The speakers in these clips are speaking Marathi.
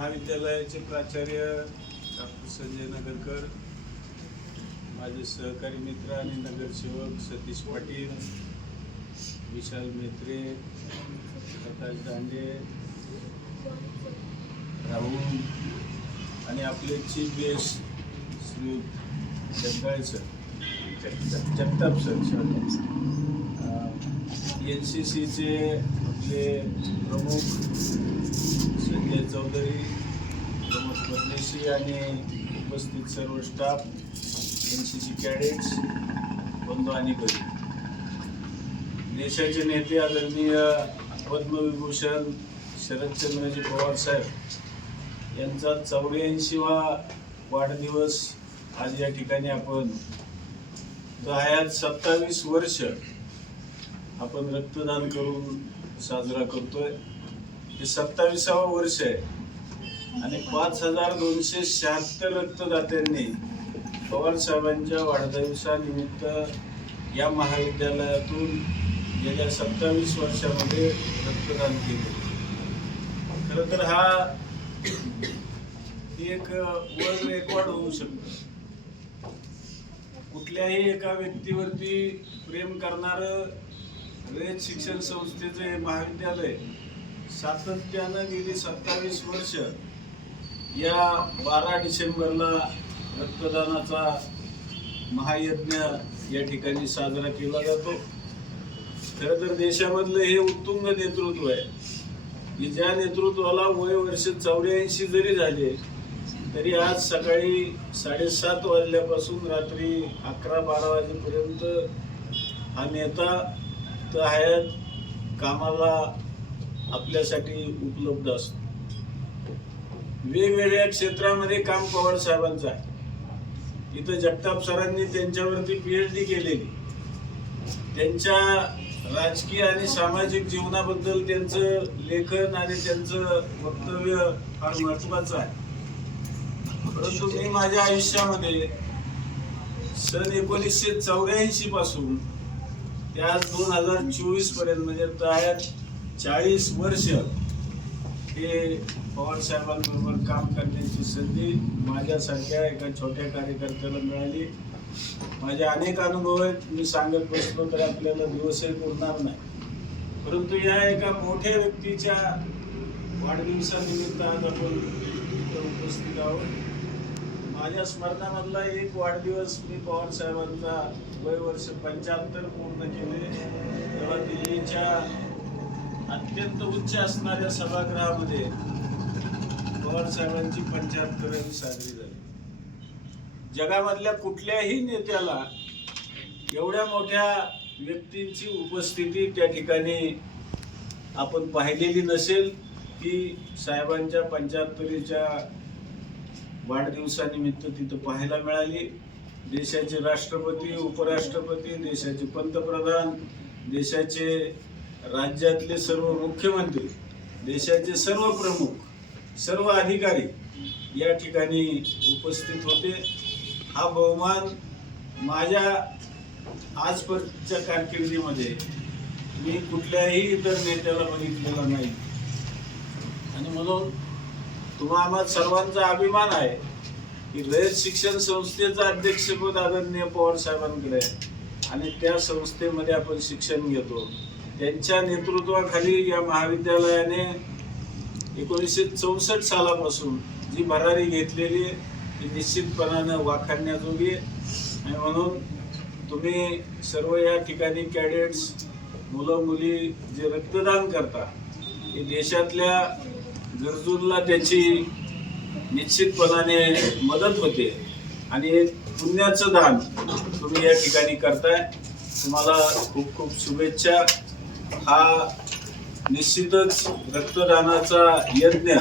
महाविद्यालयाचे प्राचार्य डॉक्टर संजय नगरकर माझे सहकारी मित्र आणि नगरसेवक सतीश पाटील विशाल मेत्रे प्रकाश दांडे राहुल आणि आपले chief guest Shri Jagdale sir Jagtap sir. N C सीचे आपले प्रमुख संजय चौधरी प्रमुख परदेशी आणि उपस्थित सर्व staff N C C cadets बंधू आणि गरी देशाचे नेते आदरणीय पद्मविभूषण शरदचंद्रजी पवार साहेब यांचा चौऱ्याऐंशीवा वाढदिवस आज या ठिकाणी आपण हयात सत्तावीस वर्ष आपण रक्तदान करून साजरा करतोय. हे सत्तावीसावं वर्ष आहे. आणि पाच हजार दोनशे शहात्तर रक्तदात्यांनी पवार साहेबांच्या वाढदिवसानिमित्त या महाविद्यालयातून गेल्या सत्तावीस वर्षामध्ये रक्तदान केले. खरं तर हा एक वर्ल्ड रेकॉर्ड होऊ शकतो. कुठल्याही एका व्यक्तीवरती प्रेम करणारं वेद शिक्षण संस्थेचं हे महाविद्यालय सातत्यानं गेली सत्तावीस वर्ष. या बारा डिसेंबरला रक्तदानाचा महायज्ञ या ठिकाणी साजरा केला जातो. खरं तर देशामधलं हे उत्तुंग नेतृत्व आहे. की ज्या नेतृत्वाला वय वर्ष चौऱ्याऐंशी जरी झाले तरी आज सकाळी साडेसात वाजल्यापासून रात्री अकरा बारा वाजेपर्यंत हा नेता तर कामाला आपल्यासाठी उपलब्ध असतो. वेगवेगळ्या क्षेत्रामध्ये काम पवार साहेबांचं आहे. इथं जगताप सरांनी त्यांच्यावरती पीएच डी केलेली. त्यांच्या राजकीय आणि सामाजिक जीवनाबद्दल त्यांचं लेखन आणि त्यांचं वक्तव्य फार महत्वाचं आहे. परंतु मी माझ्या आयुष्यामध्ये सन एकोणीसशे चौऱ्याऐंशी पासून त्या दोन हजार चोवीसपर्यंत म्हणजे तयात चाळीस वर्ष हे पवार साहेबांबरोबर काम करण्याची संधी माझ्यासारख्या एका छोट्या कार्यकर्त्याला मिळाली. माझे अनेक अनुभव आहेत. मी सांगत बसलो तर आपल्याला दिवसही पुरणार नाही. परंतु या एका मोठ्या व्यक्तीच्या वाढदिवसानिमित्त आज आपण उपस्थित आहोत. माझ्या स्मरणामधला एक वाढदिवस मी पवार साहेबांचा वय वर्ष पंच्याहत्तर पूर्ण केले. तेव्हा दिल्लीच्या अत्यंत उच्च असणाऱ्या सभागृहामध्ये पवार साहेबांची पंच्याहत्तरावी साजरी झाली. जगामधल्या कुठल्याही नेत्याला एवढ्या मोठ्या व्यक्तींची उपस्थिती त्या ठिकाणी आपण पाहिलेली नसेल की साहेबांच्या पंच्याहत्तरीच्या वाढदिवसानिमित्त तिथं पाहायला मिळाली. देशाचे राष्ट्रपती उपराष्ट्रपती देशाचे पंतप्रधान देशाचे राज्यातले सर्व मुख्यमंत्री देशाचे सर्व प्रमुख सर्व अधिकारी या ठिकाणी उपस्थित होते. हा बहुमान माझ्या आजपर्यंतच्या कारकिर्दीमध्ये मी कुठल्याही इतर नेत्याला बघितलेला नाही. आणि म्हणून तुम्हा आम्हा सर्वांचा अभिमान आहे की रयत शिक्षण संस्थेचं अध्यक्षपद आदरणीय पवार साहेबांकडे आहे. आणि त्या संस्थेमध्ये आपण शिक्षण घेतो. त्यांच्या नेतृत्वाखाली या महाविद्यालयाने एकोणीसशे चौसष्ट सालापासून जी भरारी घेतलेली ती निश्चितपणानं वाखाणण्याजोगी आणि म्हणून तुम्ही सर्व या ठिकाणी कॅडेट्स मुलं मुली जे रक्तदान करता हे देशातल्या गरजूंना त्याची निश्चितपणाने मदत होते. आणि पुण्याचं दान तुम्ही या ठिकाणी करताय. तुम्हाला खूप खूप शुभेच्छा. हा निश्चितच रक्तदानाचा यज्ञ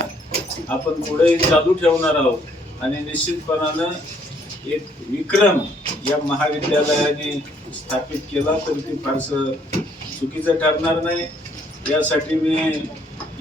आपण पुढे चालू ठेवणार आहोत. आणि निश्चितपणानं एक विक्रम या महाविद्यालयाने स्थापित केला तर ते फारसं चुकीचं ठरणार नाही. यासाठी मी